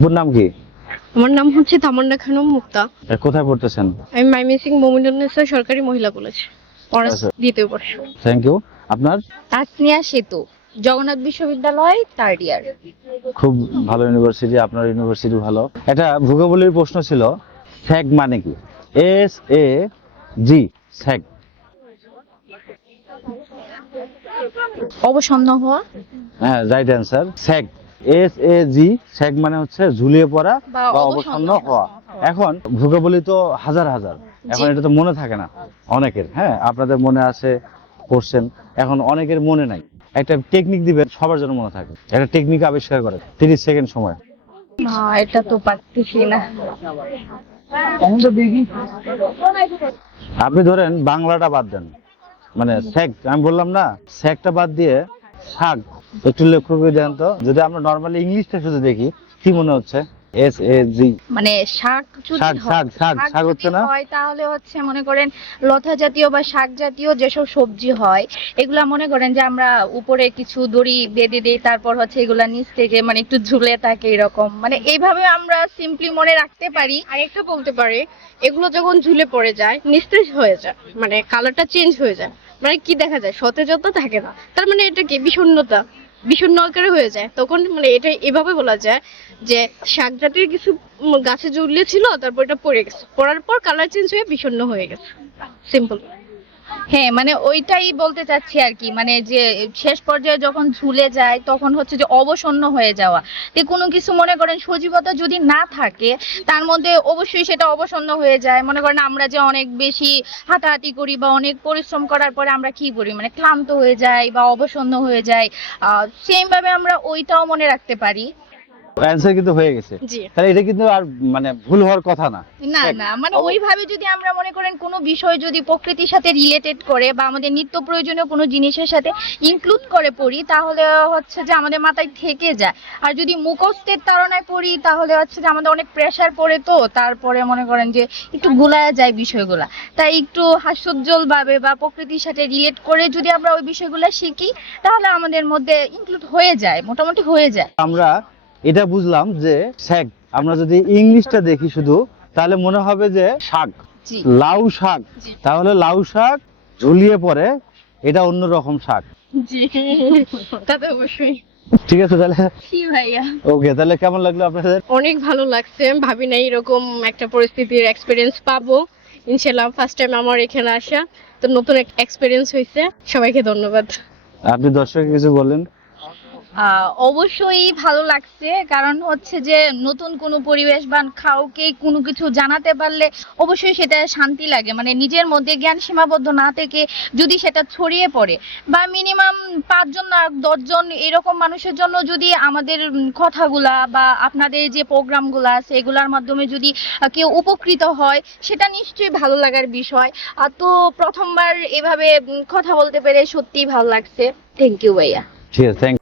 আপনার নাম কি? আমার নাম হচ্ছে তামান্না খানম মুক্তা। কোথায় পড়তেছেন? আমি মাইমিসিং মোমিনুন্নেসা সরকারি মহিলা কলেজ অনার্স আচ্ছা, দ্বিতীয় বর্ষ। Thank you. আপনার? তাসনিয়া সেতু, জগন্নাথ বিশ্ববিদ্যালয়, থার্ড ইয়ার। খুব ভালো ইউনিভার্সিটি, আপনার ইউনিভার্সিটি ভালো। একটা ভূগোলের প্রশ্ন ছিল, স্যাগ মানে কি? SAG, স্যাগ। অবসন্ন হওয়া হ্যাঁ, রাইট অ্যান্সার। স্যাগ, SAG, স্যাগ মানে হচ্ছে ঝুলিয়ে পড়া বা বা অবসন্ন অবসন্ন হওয়া। এখন ভূগোলি তো হাজার হাজার, এখন এটা তো মনে থাকে না অনেকের। হ্যাঁ, আপনাদের মনে আছে, পড়ছেন, এখন অনেকের মনে নাই। একটা টেকনিক দিবেন সবার জন্য মনে থাকে, একটা টেকনিক আবিষ্কার করে 30 সেকেন্ড সময়। না, এটা তো পারতেছি না। আপনি ধরেন বাংলাটা বাদ দেন, মানে স্যাক, আমি বললাম না, স্যাকটা বাদ দিয়ে শাক একটু লক্ষ্য করে দেন তো। যদি আমরা নর্মালি ইংলিশটা শুধু দেখি, কি মনে হচ্ছে? SAG। মানে শাক যদি শাক, হয়, শাক, শাক, শাক যদি হচ্ছে না? হয় তাহলে হচ্ছে মনে করেন লতা জাতীয় বা শাক জাতীয় যেসব সবজি হয়, এগুলা মনে করেন যে আমরা উপরে কিছু দড়ি বেঁধে দিই, তারপর হচ্ছে এগুলা নিচ থেকে মানে একটু ঝুলে থাকে এরকম, মানে এইভাবে আমরা সিম্পলি মনে রাখতে পারি। আরেকটা বলতে পারে, এগুলো যখন ঝুলে পড়ে যায় নিস্তেজ হয়ে যায়, মানে কালারটা চেঞ্জ হয়ে যায়, মানে কি দেখা যায়, সতেজতা থাকে না। তার মানে এটা কি বিষণ্ণতা, বিষণ্ণ আকারে হয়ে যায়। তখন মানে এটা এভাবে বলা যায় যে শাক জাতীয় কিছু গাছে ঝুলে ছিল, তারপর এটা পড়ে গেছে, পড়ার পর কালার চেঞ্জ হয়ে বিষণ্ণ হয়ে গেছে। সিম্পল। হ্যাঁ, মানে ওইটাই বলতে চাচ্ছি আর কি, মানে যে শেষ পর্যায়ে যখন ঝুলে যায় তখন হচ্ছে যে অবসন্ন হয়ে যাওয়া। তো কোনো কিছু মনে করেন সজীবতা যদি না থাকে তার মধ্যে অবশ্যই সেটা অবসন্ন হয়ে যায়। মনে করেন আমরা যে অনেক বেশি হাঁটাহাঁটি করি বা অনেক পরিশ্রম করার পরে আমরা কি করি, মানে ক্লান্ত হয়ে যাই বা অবসন্ন হয়ে যাই। সেম ভাবে আমরা ওইটাও মনে রাখতে পারি। অ্যান্সার কিন্তু হয়ে গেছে। জি। তাহলে এটা কিন্তু আর মানে ভুল হওয়ার কথা না। না না, মানে ওইভাবে যদি আমরা মনে করেন কোনো বিষয় যদি প্রকৃতির সাথে রিলেটেড করে বা আমাদের নিত্য প্রয়োজনীয় কোনো জিনিসের সাথে ইনক্লুড করে পড়ি, তাহলে হচ্ছে যে আমাদের মাথায় থেকে যায়। আর যদি মুখস্থের তাড়নায় পড়ি তাহলে হচ্ছে যে আমাদের অনেক প্রেসার পড়ে, তো তারপরে মনে করেন যে একটু গুলায়া যায় বিষয়গুলা। তাই একটু হাস্যোজ্জ্বল ভাবে বা প্রকৃতির সাথে রিলেট করে যদি আমরা ওই বিষয়গুলো শিখি তাহলে আমাদের মধ্যে ইনক্লুড হয়ে যায়, মোটামুটি হয়ে যায়। আমরা এটা বুঝলাম যে স্যাক, আমরা যদি ইংলিশটা দেখি শুধু, তাহলে মনে হবে যে শাক, জি লাউ শাক। জি তাহলে লাউ শাক ঝুলিয়ে পড়ে, এটা অন্য রকম শাক। জি, তাতে অবশ্যই। ঠিক আছে তাহলে, জি ভাইয়া। ওকে, তাহলে কেমন লাগলো আপনাদের? অনেক ভালো লাগছে, ভাবি নাই এরকম একটা পরিস্থিতির এক্সপিরিয়েন্স পাবো। ইনশাল্লাহ ফার্স্ট টাইম আমার এখানে আসা, তো নতুন এক্সপিরিয়েন্স হয়েছে। সবাইকে ধন্যবাদ। আপনি দর্শককে কিছু বললেন? অবশ্যই ভালো লাগছে, কারণ হচ্ছে যে নতুন কোনো পরিবেশ বা কাউকে কোনো কিছু জানাতে পারলে অবশ্যই সেটা শান্তি লাগে। মানে নিজের মধ্যে জ্ঞান সীমাবদ্ধ না থেকে যদি সেটা ছড়িয়ে পড়ে বা মিনিমাম 5 জন না 10 জন এরকম মানুষের জন্য যদি আমাদের কথাগুলা বা আপনাদের যে প্রোগ্রামগুলো আছে এগুলার মাধ্যমে যদি কেউ উপকৃত হয়, সেটা নিশ্চয়ই ভালো লাগার বিষয়। তো প্রথমবার এভাবে কথা বলতে পেরে সত্যিই ভালো লাগছে। থ্যাংক ইউ ভাইয়া। ঠিক আছে, থ্যাংক